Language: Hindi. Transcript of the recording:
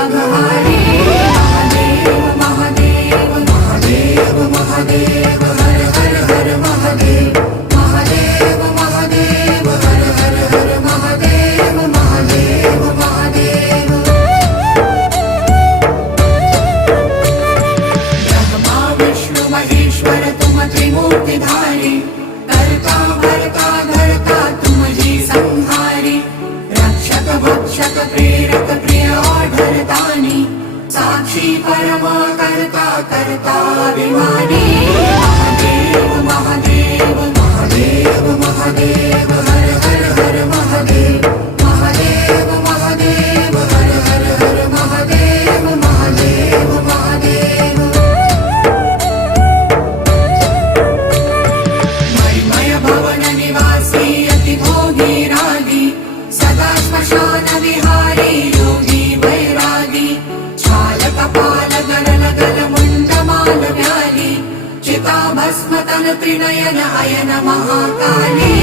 अघहारी महादेव महादेव महादेव महादेव हर हर हर महादेव महादेव महादेव हर हर हर महादेव महादेव महादेव ब्रह्मा विष्णु महेश्वर तुम त्रिमूर्तिधारी करता भरता धरता तुम जी संहारी रक्षक भक्षक प्रेरक प्रिय आढरतानी साक्षी परमा करता करता अभिमानी महादेव महादेव महादेव महादेव हर हर हर महादेव महादेव महादेव हर हर हर महादेव महादेव महादेव मयमय भवन निवासी अति भोगी रागी सदा श्मशान विहारी योगी वैरागी छाल कपाल गलल गल मुंड माल व्याली चिता भस्म तन त्रिनयन अयन महाकाली